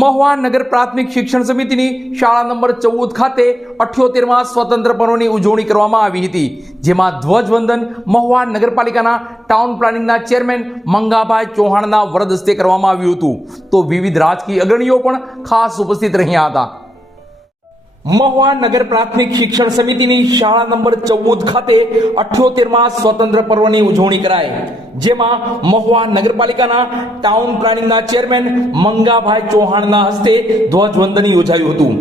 મહુવા નગર પ્રાથમિક શિક્ષણ સમિતિની શાળા નંબર 14 ખાતે 78માં સ્વતંત્ર પર્વની ઉજવણી કરવામાં આવી હતી, જેમાં ધ્વજવંદન મહુવા નગરપાલિકાના ટાઉન પ્લાનિંગના ચેરમેન મંગાભાઈ ચૌહાણના વરદ હસ્તે કરવામાં આવ્યું હતું, તો વિવિધ રાજકીય અગ્રણીઓ પણ ખાસ ઉપસ્થિત રહ્યા હતા। મહુવા નગર પ્રાથમિક શિક્ષણ સમિતિની શાળા નંબર 14 ખાતે 78માં સ્વતંત્ર પર્વની ઉજવણી કરાઈ, જેમાં મહુવા નગરપાલિકાના ટાઉન પ્લાનિંગના ચેરમેન મંગાભાઈ ચૌહાણના હસ્તે ધ્વજવંદન યોજાયું હતું।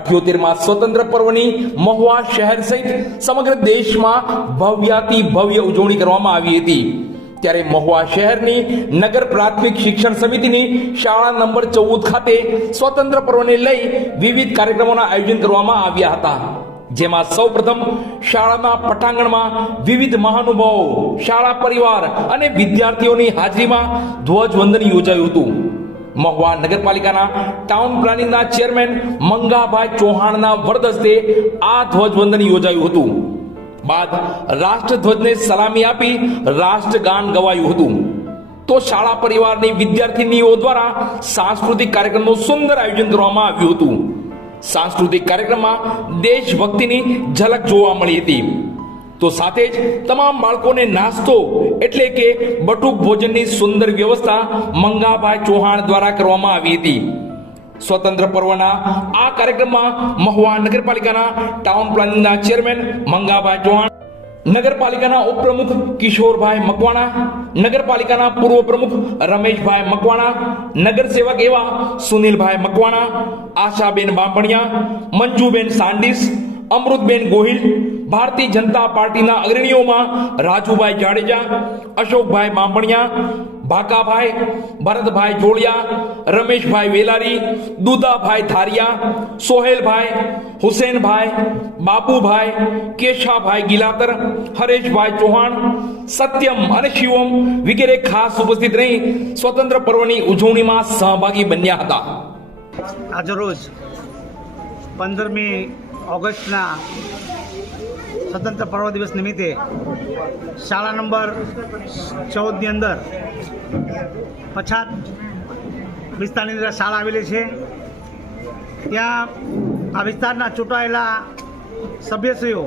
78માં સ્વતંત્ર પર્વની મહુવા શહેર સહિત સમગ્ર દેશમાં ભવ્યાતિ ભવ્ય ઉજવણી કરવામાં આવી હતી, ત્યારે મહુવા શહેરની નગર પ્રાથમિક શિક્ષણ સમિતિની શાળા નંબર 14 ખાતે સ્વતંત્ર પર્વને લઈ વિવિધ કાર્યક્રમોના આયોજન કરવામાં આવ્યા હતા, જેમાં સૌપ્રથમ શાળાના પટાંગણમાં વિવિધ મહાનુભાવો, શાળા પરિવાર અને વિદ્યાર્થીઓની હાજરીમાં ધ્વજવંદન યોજાયું હતું। મહુવા નગરપાલિકાના ટાઉન પ્લાનિંગના ચેરમેન મંગાભાઈ ચૌહાણના વરદ હસ્તે આ ધ્વજવંદન યોજાયું હતું। બાદ રાષ્ટ્રધ્વજને સલામી આપી રાષ્ટ્રગાન ગવાયું હતું, તો શાળા પરિવારની વિદ્યાર્થીનીઓ દ્વારા સાંસ્કૃતિક કાર્યક્રમનું સુંદર આયોજન કરવામાં આવ્યું હતું। સાંસ્કૃતિક કાર્યક્રમમાં દેશભક્તિની ઝલક જોવા મળી હતી, તો સાથે જ તમામ બાળકોને નાસ્તો એટલે કે બટુક ભોજનની સુંદર વ્યવસ્થા મંગાભાઈ ચૌહાણ દ્વારા કરવામાં આવી હતી। સ્વતંત્ર પર્વના આ કાર્યક્રમમાં મહુવા નગરપાલિકાના ટાઉન પ્લાનિંગના ચેરમેન મંગાભાઈ ચૌહાણ, નગરપાલિકાના ઉપપ્રમુખ કિશોરભાઈ મકવાણા, નગરપાલિકાના પૂર્વ પ્રમુખ રમેશભાઈ મકવાણા, નગરસેવક એવા સુનિલભાઈ મકવાણા, આશાબેન બાંભણિયા, મંજુબેન સાંડીસ, અમૃતબેન ગોહિલ, ભારતીય જનતા પાર્ટીના અગ્રણીઓમાં રાજુભાઈ જાડેજા, અશોકભાઈ બાંભણિયા, ભાકાભાઈ, ભરતભાઈ જોડિયા, રમેશભાઈ વેલારી, દુદાભાઈ ધારિયા, સોહેલભાઈ, હુસેનભાઈ, બાપુભાઈ, કેશાભાઈ ગિલાતર, હરેશભાઈ ચૌહાણ, સત્યમ અને શિવમ વગેરે ખાસ ઉપસ્થિત રહી સ્વતંત્ર પર્વની ઉજવણીમાં સહભાગી બન્યા હતા। આજરોજ 15મી ઓગસ્ટના સ્વતંત્ર પર્વ દિવસ નિમિત્તે શાળા નંબર 14ની અંદર પછાત વિસ્તારની અંદર શાળા આવેલી છે, ત્યાં આ વિસ્તારના ચૂંટાયેલા સભ્યશ્રીઓ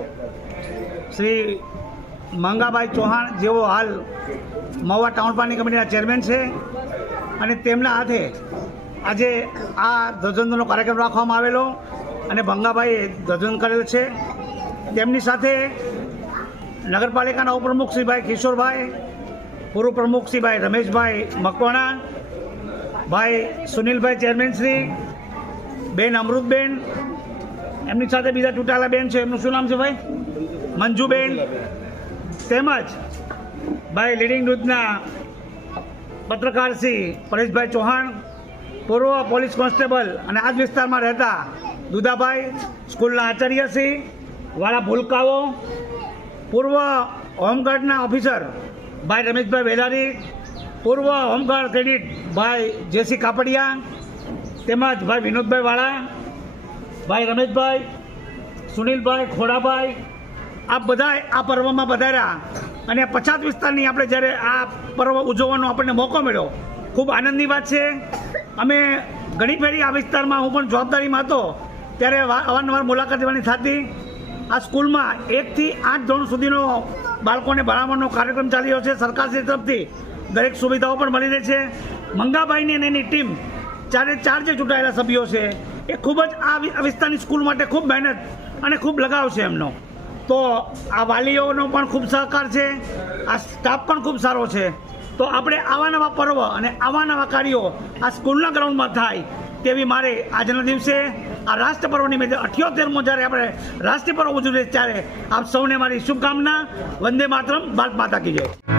શ્રી મંગાભાઈ ચૌહાણ, જેઓ હાલ મહુવા ટાઉન પ્લાનિંગ કમિટીના ચેરમેન છે, અને તેમના હાથે આજે આ ધ્વજવંદનનો કાર્યક્રમ રાખવામાં આવેલો અને મંગાભાઈએ ધ્વજવંદન કરેલ છે। તેમની સાથે નગરપાલિકાના ઉપપ્રમુખ શ્રીભાઈ કિશોરભાઈ, પૂર્વ પ્રમુખ શ્રીભાઈ રમેશભાઈ મકવાણા, ભાઈ સુનિલભાઈ ચેરમેન શ્રી, બેન અમૃતબેન, એમની સાથે બીજા ચૂંટાયેલા બેન છે, એમનું શું નામ છે ભાઈ? મંજુબેન, તેમજ ભાઈ લીડિંગ ન્યૂઝના પત્રકાર શ્રી પરેશભાઈ ચૌહાણ, પૂર્વ પોલીસ કોન્સ્ટેબલ અને આ જ વિસ્તારમાં રહેતા દુદાભાઈ, સ્કૂલના આચાર્ય શ્રી, વાળા ભૂલકાઓ, પૂર્વ હોમગાર્ડના ઓફિસર ભાઈ રમેશભાઈ વેલારી, પૂર્વ હોમગાર્ડ ક્રેડિટ ભાઈ જેસી કાપડિયા, તેમજ ભાઈ વિનોદભાઈ વાળા, ભાઈ રમેશભાઈ, સુનિલભાઈ, ખોડાભાઈ, આ બધા આ પર્વમાં પધાર્યા અને પછાત વિસ્તારની આપણે જ્યારે આ પર્વ ઉજવવાનો આપણને મોકો મળ્યો, ખૂબ આનંદની વાત છે। અમે ઘણી ફેરી આ વિસ્તારમાં, હું પણ જવાબદારીમાં હતો ત્યારે અવારનવાર મુલાકાત લેવાની થતી। આ સ્કૂલમાં 1 થી 8 ધોરણ સુધીનો બાળકોને ભણાવવાનો કાર્યક્રમ ચાલી રહ્યો છે, સરકારશ્રી તરફથી દરેક સુવિધાઓ પણ મળી રહી છે। મંગાભાઈની અને એની ટીમ 4 જે ચૂંટાયેલા સભ્યો છે એ ખૂબ જ આ વિસ્તારની સ્કૂલ માટે ખૂબ મહેનત અને ખૂબ લગાવ છે એમનો, તો આ વાલીઓનો પણ ખૂબ સહકાર છે, આ સ્ટાફ પણ ખૂબ સારો છે। તો આપણે આવા નવા પર્વ અને આવા નવા કાર્યો આ સ્કૂલના ગ્રાઉન્ડમાં થાય તેવી મારે આજના દિવસે આ રાષ્ટ્ર પર્વ નિમિત્તે 78મો જ્યારે આપણે રાષ્ટ્રીય પર્વ ઉજવીએ ત્યારે આપ સૌને મારી શુભકામના। વંદે માતરમ, ભારત માતા કી જય।